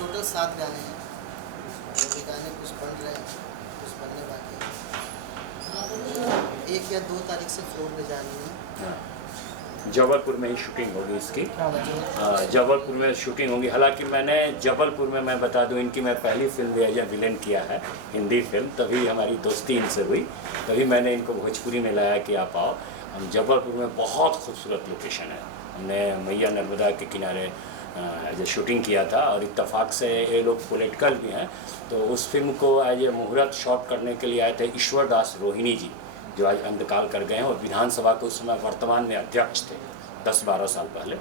Total 7 गाने हैं। और ये गाने कुछ बन रहे हैं, कुछ बनने बाकी है। 1 या 2 तारीख से फ्लोर पे जा रही है। जबलपुर में ही शूटिंग होगी इसकी। हाँ, जबलपुर में शूटिंग होगी। हालांकि मैंने जबलपुर में, मैं बता दूं, इनकी मैं पहली फिल्म भी एज ए विलेन किया है, हिंदी फिल्म। तभी हमारी दोस्ती इनसे हुई, तभी मैंने इनको भोजपुरी में लाया कि आप आओ। हम जबलपुर में बहुत खूबसूरत लोकेशन है, हमने मैया नर्मदा के किनारे एज ए शूटिंग किया था। और इत्तेफाक से ये लोग पॉलिटिकल भी हैं, तो उस फिल्म को एज ए मुहूर्त शॉट करने के लिए आए थे ईश्वर दास रोहिणी जी, जो आज इंतकाल कर गए हैं और विधानसभा के उस समय वर्तमान में अध्यक्ष थे 10-12 साल पहले।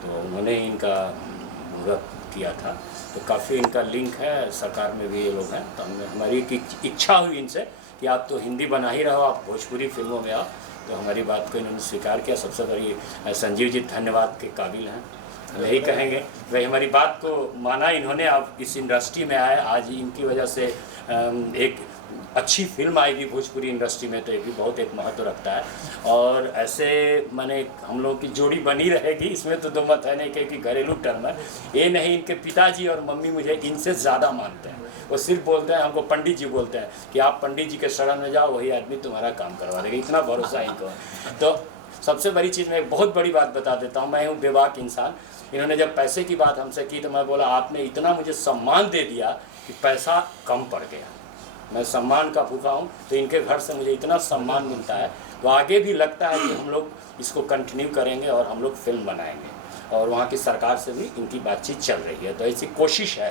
तो उन्होंने इनका मुहूर्त किया था। तो काफ़ी इनका लिंक है, सरकार में भी ये लोग हैं। तो हमारी इच्छा हुई इनसे कि आप तो हिंदी बना ही रहो, आप भोजपुरी फिल्मों में आओ। तो हमारी बात को इन्होंने स्वीकार किया। सबसे बड़ी संजीव जी धन्यवाद के काबिल हैं, यही कहेंगे। भाई हमारी बात को माना इन्होंने, अब इस इंडस्ट्री में आए। आज इनकी वजह से एक अच्छी फिल्म आएगी भोजपुरी इंडस्ट्री में, तो ये भी बहुत एक महत्व रखता है। और ऐसे माने हम लोगों की जोड़ी बनी रहेगी, इसमें तो दो मत है नहीं, क्योंकि घरेलू टर्म है ये नहीं। इनके पिताजी और मम्मी मुझे इनसे ज़्यादा मानते हैं। वो सिर्फ बोलते हैं, हमको पंडित जी बोलते हैं कि आप पंडित जी के शरण में जाओ, वही आदमी तुम्हारा काम करवा देगा। इतना भरोसा इनको है। तो सबसे बड़ी चीज़, मैं बहुत बड़ी बात बता देता हूँ, मैं हूँ बेबाक इंसान। इन्होंने जब पैसे की बात हमसे की तो मैं बोला आपने इतना मुझे सम्मान दे दिया कि पैसा कम पड़ गया। मैं सम्मान का भूखा हूँ, तो इनके घर से मुझे इतना सम्मान मिलता है, तो आगे भी लगता है कि हम लोग इसको कंटिन्यू करेंगे और हम लोग फिल्म बनाएंगे। और वहाँ की सरकार से भी इनकी बातचीत चल रही है, तो ऐसी कोशिश है।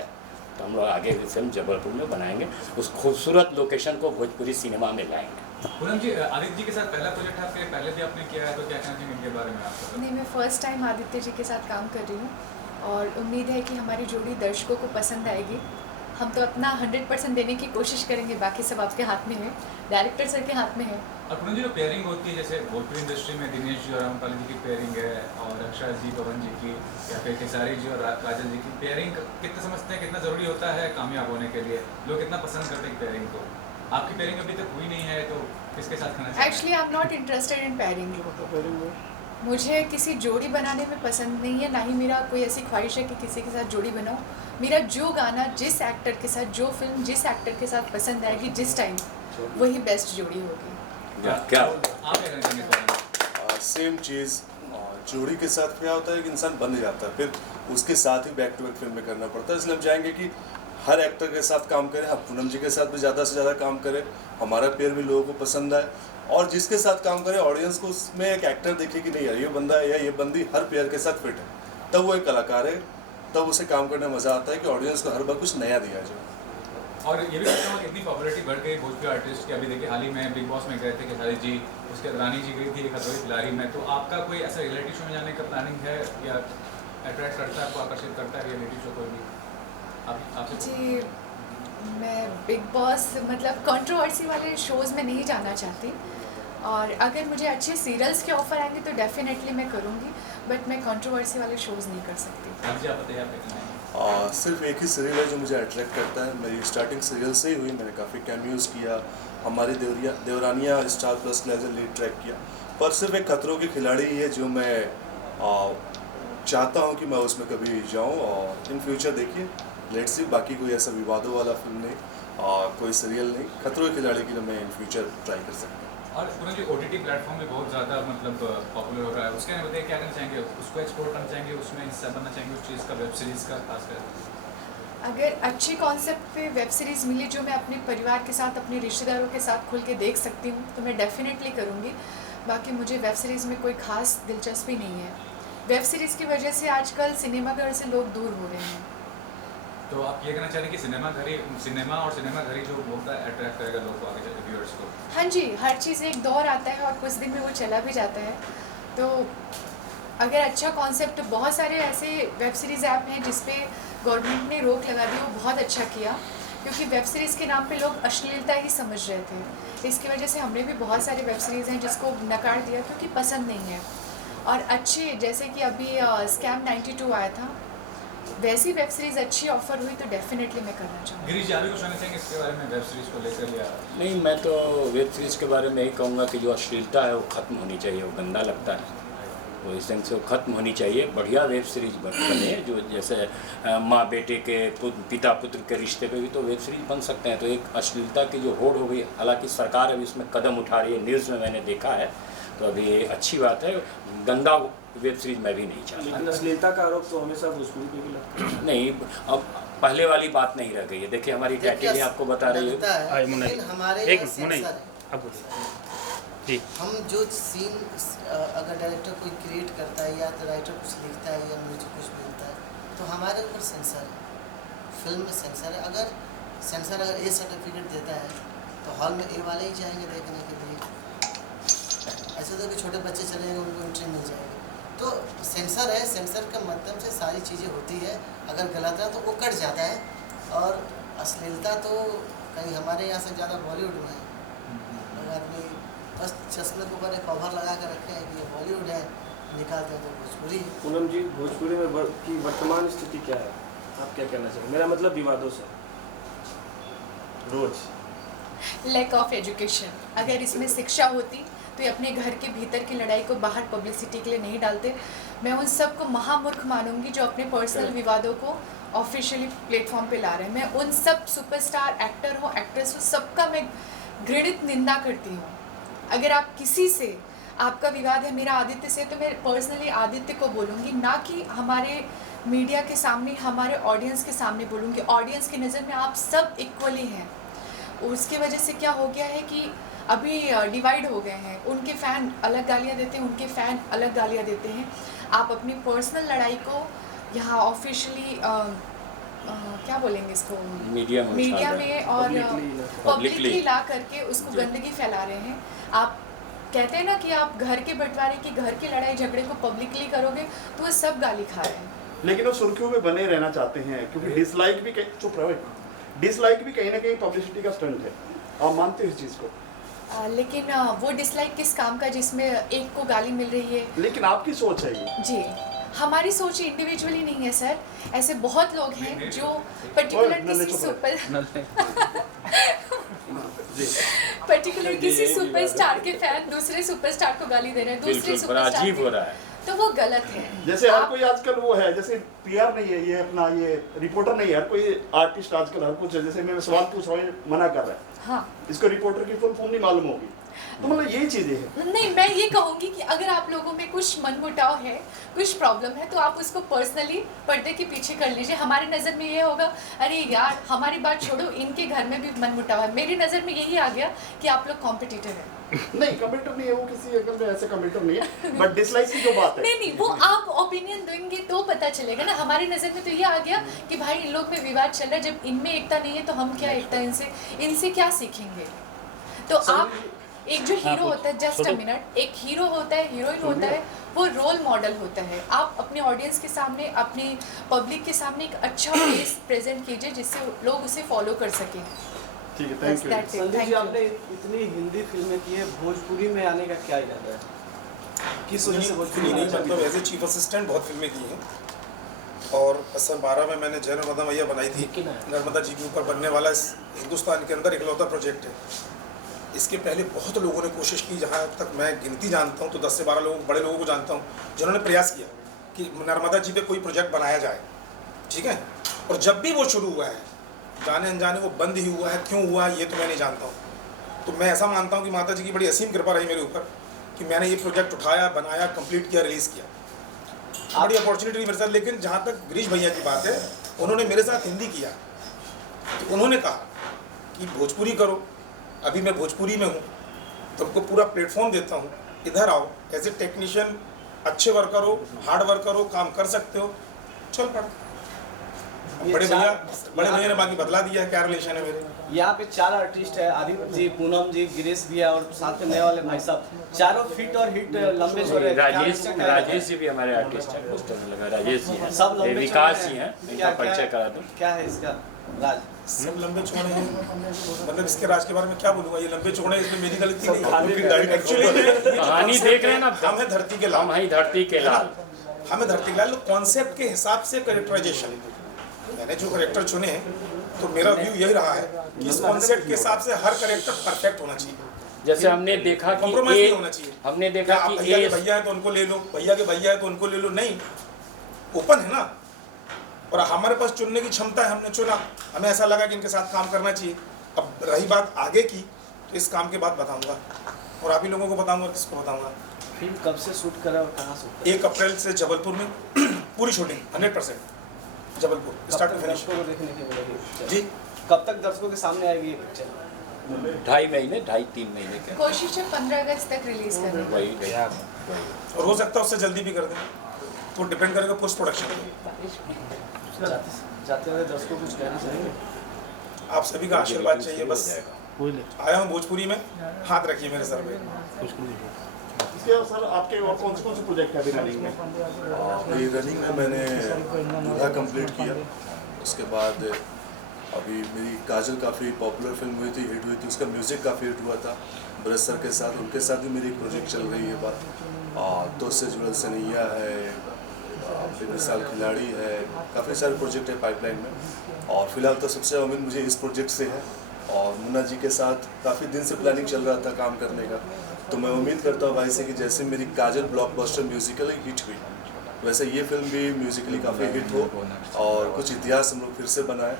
तो हम लोग आगे भी फिल्म जबलपुर में बनाएंगे, उस खूबसूरत लोकेशन को भोजपुरी सिनेमा में लाएंगे। पूनम जी, आदित्य जी के साथ पहला प्रोजेक्ट आपके पहले भी आपने किया है, तो क्या कहना चाहिए इनके बारे में आप? नहीं, मैं फ़र्स्ट टाइम आदित्य जी के साथ काम कर रही हूँ और उम्मीद है कि हमारी जोड़ी दर्शकों को पसंद आएगी। हम तो अपना 100% देने की कोशिश करेंगे, बाकी सब आपके हाथ में है, डायरेक्टर सर के हाथ में है। और पूनम जी, जो पेयरिंग होती है जैसे भोजपुरी इंडस्ट्री में दिनेश जी और रामपाल जी की पेयरिंग है, और अक्षय जी, पवन जी की, या फिर खेसारी जी और काजल जी की पेयरिंग, कितना समझते हैं कितना ज़रूरी होता है कामयाब होने के लिए? लोग कितना पसंद करते हैं पेयरिंग को? आपकी पेयरिंग अभी तक हुई नहीं है, तो किसके साथ खाना चाहिए? Actually I am not interested in pairing. मुझे किसी जोड़ी बनाने में पसंद नहीं है, ना ही मेरा कोई ऐसी ख्वाहिश है कि किसी के साथ जोड़ी बनाऊं। मेरा जो गाना जिस एक्टर के साथ, जो फिल्म जिस एक्टर के साथ पसंद आएगी जिस टाइम, वही बेस्ट जोड़ी होगी। क्या आप क्या कहना चाहेंगे? सेम चीज़, जोड़ी के साथ क्या होता है कि इंसान बन जाता है, फिर उसके साथ ही बैक टू बैक फिल्म में करना पड़ता है। इसलिए हम चाहेंगे कि हर एक्टर के साथ काम करें, हम पूनम जी के साथ भी ज़्यादा से ज़्यादा काम करें, हमारा पेयर भी लोगों को पसंद आए, और जिसके साथ काम करें ऑडियंस को उसमें एक एक्टर देखे कि नहीं यार ये बंदा या ये बंदी हर पेयर के साथ फिट है, तब वो एक कलाकार है, तब उसे काम करने में मज़ा आता है कि ऑडियंस को हर बार कुछ नया दिया जाए। और ये भी कहता हूँ इतनी पॉपुलैरिटी बढ़ गई भोजपुरी आर्टिस्ट की। अभी देखिए हाल ही में बिग बॉस में गए थे खेसारी जी, उसके बाद रानी जी गई थी खतरों खिलाड़ी में। तो आपका कोई ऐसा रियलिटी शो में जाने का प्लानिंग है, या अट्रैक्ट करता है, आपको आकर्षित करता है रियलिटी शो कोई भी? आपसे जी, मैं बिग बॉस मतलब कंट्रोवर्सी वाले शोज़ में नहीं जाना चाहती, और अगर मुझे अच्छे सीरियल्स के ऑफ़र आएंगे तो डेफिनेटली मैं करूँगी, बट मैं कंट्रोवर्सी वाले शोज़ नहीं कर सकती। जी आप बताइए, आप देखना है? सिर्फ एक ही सीरियल है जो मुझे अट्रैक्ट करता है। मेरी स्टार्टिंग सीरियल से ही हुई, मैंने काफ़ी कैमियोज़ किया, हमारी देवरानिया स्टार प्लस के एज ए लीड ट्रैक किया, पर सिर्फ एक खतरों के खिलाड़ी ही है जो मैं चाहता हूँ कि मैं उसमें कभी जाऊँ। और इन फ्यूचर देखिए, लेट्स सी, बाकी कोई ऐसा विवादों वाला फिल्म नहीं, कोई सीरियल नहीं, खतरों के खिलाड़ी के लिए मैं इन फ्यूचर ट्राई कर सकता हूँ। और पूरा जो OTT प्लेटफॉर्म में बहुत ज़्यादा मतलब पॉपुलर हो रहा है, उसके बताइए क्या करना चाहेंगे? उसको एक्सप्लोर करना चाहेंगे, उसमें हिस्सा बनना चाहेंगे उस चीज़ का, वेब सीरीज़ का खासकर? अगर अच्छे कॉन्सेप्ट पे वेब सीरीज़ मिली जो मैं अपने परिवार के साथ, अपने रिश्तेदारों के साथ खुल के देख सकती हूँ, तो मैं डेफिनेटली करूँगी। बाकी मुझे वेब सीरीज़ में कोई ख़ास दिलचस्पी नहीं है। वेब सीरीज़ की वजह से आजकल सिनेमाघर से लोग दूर हो रहे हैं। तो आप ये कहना चाह रहे हैं कि सिनेमा और सिनेमा घर ही जो होता है अट्रैक्ट करेगा लोगों को, आगे चलकर व्यूअर्स को? हाँ जी, हर चीज़ एक दौर आता है और कुछ दिन में वो चला भी जाता है। तो अगर अच्छा कॉन्सेप्ट, बहुत सारे ऐसे वेब सीरीज़ ऐप हैं जिस पे गवर्नमेंट ने रोक लगा दी, वो बहुत अच्छा किया, क्योंकि वेब सीरीज़ के नाम पे लोग अश्लीलता ही समझ रहे थे। इसकी वजह से हमने भी बहुत सारे वेब सीरीज़ हैं जिसको नकार दिया क्योंकि पसंद नहीं है। और अच्छी, जैसे कि अभी स्कैम 92 आया था, वैसी वेब सीरीज़ अच्छी ऑफर हुई तो डेफिनेटली मैं करना चाहूँगी। गिरीश जी, आप भी कुछ कहना चाहेंगे इसके बारे में, वेब सीरीज़ को लेकर? या नहीं, मैं तो वेब सीरीज़ के बारे में यही कहूँगा कि जो अश्लीलता है वो ख़त्म होनी चाहिए, वो गंदा लगता है। तो इस ढंग से वो ख़त्म होनी चाहिए। बढ़िया वेब सीरीज बने जो जैसे माँ बेटे के पिता पुत्र के रिश्ते पे भी तो वेब सीरीज बन सकते हैं। तो एक अश्लीलता की जो होड़ हो गई, हालांकि सरकार अभी उसमें कदम उठा रही है, न्यूज़ में मैंने देखा है, तो अभी ये अच्छी बात है। गंदा वेब सीरीज मैं भी नहीं चाहता। लेकिन अश्लीलता का आरोप तो हमेशा भोजपुरी पे भी लगता है। नहीं, अब पहले वाली बात नहीं रह गई है। देखिए हमारी कैटेगरी आपको बता रही लगता है। है, लेकिन हमारे एक यहाँ मुन्ना सेंसर है। अब बोलिए जी। हम जो सीन अगर डायरेक्टर कोई क्रिएट करता है या तो राइटर कुछ लिखता है या म्यूजिक कुछ मिलता है तो हमारे ऊपर सेंसर है, फिल्म में सेंसर है। अगर सेंसर अगर ए सर्टिफिकेट देता है तो हॉल में ए वाले ही जाएंगे देखने के लिए। ऐसे तो कि छोटे बच्चे चलेंगे उनको एंट्री मिल जाएगी। तो सेंसर है, सेंसर के माध्यम से सारी चीज़ें होती है। अगर गलत है तो वो कट जाता है। और अश्लीलता तो कहीं हमारे यहाँ से ज़्यादा बॉलीवुड में है। लोग आदमी बस चश्मे के ऊपर एक कवर लगा कर रखे हैं कि ये बॉलीवुड है, निकालते हैं तो भोजपुरी है। पूनम जी, भोजपुरी में की वर्तमान स्थिति क्या है, आप क्या कहना चाहिए? मेरा मतलब विवादों से रोज लैक ऑफ एजुकेशन। अगर इसमें शिक्षा होती तो ये अपने घर के भीतर की लड़ाई को बाहर पब्लिसिटी के लिए नहीं डालते। मैं उन सबको महामूर्ख मानूंगी जो अपने पर्सनल विवादों को ऑफिशियली प्लेटफॉर्म पे ला रहे हैं। मैं उन सब सुपरस्टार एक्टर हो, एक्ट्रेस हो, सबका मैं घृणित निंदा करती हूँ। अगर आप किसी से आपका विवाद है, मेरा आदित्य से, तो मैं पर्सनली आदित्य को बोलूँगी, ना कि हमारे मीडिया के सामने, हमारे ऑडियंस के सामने बोलूँगी। ऑडियंस की नज़र में आप सब इक्वली हैं। उसकी वजह से क्या हो गया है कि अभी डिवाइड हो गए हैं। उनके फ़ैन अलग गालियाँ देते हैं, उनके फ़ैन अलग गालियाँ देते हैं। आप अपनी पर्सनल लड़ाई को यहाँ ऑफिशियली क्या बोलेंगे इसको, मीडिया में और पब्लिकली ला करके उसको गंदगी फैला रहे हैं। आप कहते हैं ना कि आप घर के बंटवारे की, घर की लड़ाई झगड़े को पब्लिकली करोगे तो वो सब गाली खा रहे हैं। लेकिन वो सुर्खियों में बने रहना चाहते हैं क्योंकि डिसलाइक भी चुप रहो, डिसलाइक भी कहीं ना कहीं पब्लिसिटी का स्टंट है। आप मानते हैं इस चीज़ को? लेकिन वो डिसलाइक किस काम का जिसमें एक को गाली मिल रही है? लेकिन आपकी सोच है ये। जी, हमारी सोच इंडिविजुअली नहीं है सर। ऐसे बहुत लोग हैं जो पर्टिकुलर किसी सुपरस्टार के फैन दूसरे सुपरस्टार को गाली दे रहे हैं, दूसरे सुपरस्टार अजीब हो रहा है। तो वो गलत है। जैसे हर कोई आजकल वो है, जैसे पीआर नहीं है, ये अपना ये रिपोर्टर नहीं है, हर कोई आर्टिस्ट आजकल हर कुछ, जैसे मैं सवाल पूछ रहा हूँ मना कर रहा है, हाँ, इसको रिपोर्टर की फुल फॉर्म नहीं मालूम होगी। तो मतलब यही चीजें हैं। नहीं, मैं ये कहूँगी कि अगर आप लोगों में कुछ मनमुटाव है, कुछ प्रॉब्लम है, तो आप उसको पर्सनली पर्दे के पीछे कर लीजिए। हमारी नज़र में ये होगा, अरे यार हमारी बात छोड़ो, इनके घर में भी मनमुटाव है। मेरी नज़र में यही आ गया कि आप लोग कॉम्पिटिटर हैं। नहीं, कमेंटर नहीं है वो, किसी अगर में ऐसे कमेंटर नहीं है, बट डिसलाइक की जो बात है, नहीं, वो आप ओपिनियन देंगे तो पता चलेगा ना। हमारी नज़र में तो ये आ गया कि भाई इन लोग में विवाद चल रहा है, जब इनमें एकता नहीं है तो हम क्या एकता इनसे क्या सीखेंगे? तो आप एक जो हीरो होता है, जस्ट अ मिनट, एक हीरो होता है, हीरोइन होता है, वो रोल मॉडल होता है। आप अपने ऑडियंस के सामने, अपनी पब्लिक के सामने एक अच्छा फेस प्रेजेंट कीजिए जिससे लोग उसे फॉलो कर सकें। ठीक है, थैंक यू। संदीप जी, आपने इतनी हिंदी फिल्में की है, भोजपुरी में आने का क्या इरादा है? किस वजह से भोजपुरी नहीं, मतलब एज ए चीफ असिस्टेंट बहुत फिल्में की हैं। और सन 12 में मैंने जय नर्मदा मैया बनाई थी। नर्मदा जी के ऊपर बनने वाला इस हिंदुस्तान के अंदर इकलौता प्रोजेक्ट है। इसके पहले बहुत लोगों ने कोशिश की, जहाँ तक मैं गिनती जानता हूँ तो 10 से 12 लोगों, बड़े लोगों को जानता हूँ जिन्होंने प्रयास किया कि नर्मदा जी पे कोई प्रोजेक्ट बनाया जाए, ठीक है। और जब भी वो शुरू हुआ है, जाने अनजाने वो बंद ही हुआ है। क्यों हुआ है ये तो मैं नहीं जानता हूँ। तो मैं ऐसा मानता हूँ कि माता जी की बड़ी असीम कृपा रही मेरे ऊपर कि मैंने ये प्रोजेक्ट उठाया, बनाया, कंप्लीट किया, रिलीज़ किया। बड़ी अपॉर्चुनिटी मेरे साथ। लेकिन जहाँ तक गिरीश भैया की बात है, उन्होंने मेरे साथ हिंदी किया तो उन्होंने कहा कि भोजपुरी करो। अभी मैं भोजपुरी में हूँ, तुमको पूरा प्लेटफॉर्म देता हूँ, इधर आओ, एज ए टेक्नीशियन अच्छे वर्कर हो, हार्ड वर्कर हो, काम कर सकते हो, चल पड़ा। बड़े भैया ने बाकी बदला दिया है, क्या रिलेशन है मेरे। यहाँ पे 4 आर्टिस्ट है, आदित्य जी, पूनम जी, गिरीश भैया और साथ में नए वाले भाई साहब, चारों फिट और हिट लंबे चौड़े। राजेश जी भी हमारे आर्टिस्ट हैं, पोस्टर में लगा राजेश जी हैं, सब लंबे विकास जी हैं, इनका परिचय करा दूं। क्या है इसका राज? सब लंबे चौड़े हैं, मतलब इसके राज के बारे में क्या बोलूँगा। ये लंबे चौड़े, इसमें मेरी गलती नहीं है। एक्चुअली कहानी देख रहे हैं ना, हम है धरती के लाल, हम है धरती के लाल, हमें धरती के लाल। कॉन्सेप्ट के हिसाब से कैरेक्टराइजेशन, मैंने जो कैरेक्टर चुने हैं तो मेरा व्यू यही रहा है कि इस कॉन्सेप्ट के हिसाब से हर कैरेक्टर परफेक्ट होना चाहिए। जैसे हमने देखा कि कॉम्प्रोमाइज नहीं होना चाहिए। हमने क्या देखा आप कि भैया के भैया है तो उनको ले लो, भैया के भैया है तो उनको ले लो, नहीं, ओपन है ना। और हमारे पास चुनने की क्षमता है, हमने चुना, हमें ऐसा लगा कि इनके साथ काम करना चाहिए। अब रही बात आगे की, तो इस काम के बाद बताऊंगा, और आप ही लोगों को बताऊंगा, किसको बताऊंगा। फिल्म कब से शूट करा और कहाँ शूट 1 अप्रैल से जबलपुर में पूरी shooting 100% Jabalpur start to finish. दर्शकों को देखने के मिलेगी जी, कब तक दर्शकों के सामने आएगी ये पिक्चर? 2.5 महीने 2.5-3 महीने के कोशिश है 15 अगस्त तक रिलीज करने की। वही और हो सकता है उससे जल्दी भी कर दें, तो डिपेंड करेगा पोस्ट प्रोडक्शन पे। जाते हुए दर्शकों को कुछ कहना चाहेंगे? आप सभी का आशीर्वाद चाहिए, बस आया हूँ भोजपुरी में, हाथ रखिए मेरे सर पे। इसके अलावा सर आपके और कौन से प्रोजेक्ट है अभी रनिंग में? अभी रनिंग में मैंने दूल्हा कंप्लीट किया, उसके बाद अभी मेरी काजल काफ़ी पॉपुलर फिल्म हुई थी, हिट हुई थी, उसका म्यूज़िक काफ़ी हिट हुआ था ब्रज सर के साथ, उनके साथ भी मेरी एक प्रोजेक्ट चल रही है बात। दोस्त से जुड़ल सनैया है, बेमिसाल खिलाड़ी है, काफ़ी सारे प्रोजेक्ट है पाइपलाइन में। और फिलहाल तो सबसे उम्मीद मुझे इस प्रोजेक्ट से है, और मुन्ना जी के साथ काफ़ी दिन से प्लानिंग चल रहा था काम करने का। तो मैं उम्मीद करता हूँ भाई से कि जैसे मेरी काजल ब्लॉकबस्टर म्यूजिकली हिट हुई, वैसे ये फिल्म भी म्यूजिकली काफ़ी हिट हो और कुछ इतिहास हम लोग फिर से बनाए।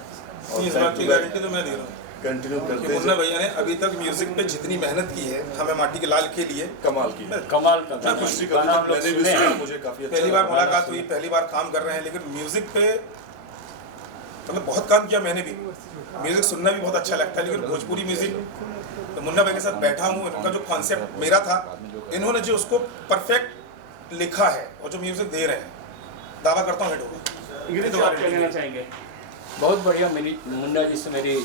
और इस बात की गारंटी तो मैं दे रहा हूँ कंटिन्यू कि करते मुन्ना भैया ने अभी तक म्यूजिक पे जितनी मेहनत की है, हमें माटी के लाल के लिए, कमाल की कमाल का मैं खुश खुशी गाना हम लोग मैंने भी सुने सुना, हैं। मुझे काफ़ी अच्छा पहली बार लगा। मुलाकात हुई, पहली बार काम कर रहे हैं, लेकिन म्यूजिक पे मतलब बहुत काम किया मैंने भी। म्यूजिक सुनना भी बहुत अच्छा लगता है, लेकिन भोजपुरी म्यूजिक तो मुन्ना भाई के साथ बैठा हूँ, इनका जो कॉन्सेप्ट मेरा था, इन्होंने जो उसको परफेक्ट लिखा है और जो म्यूजिक दे रहे हैं, दावा करता हूँ हिट होगा। गिरीश जी, आप क्या कहना चाहेंगे? बहुत बढ़िया। मेरी मुन्ना जी से मेरी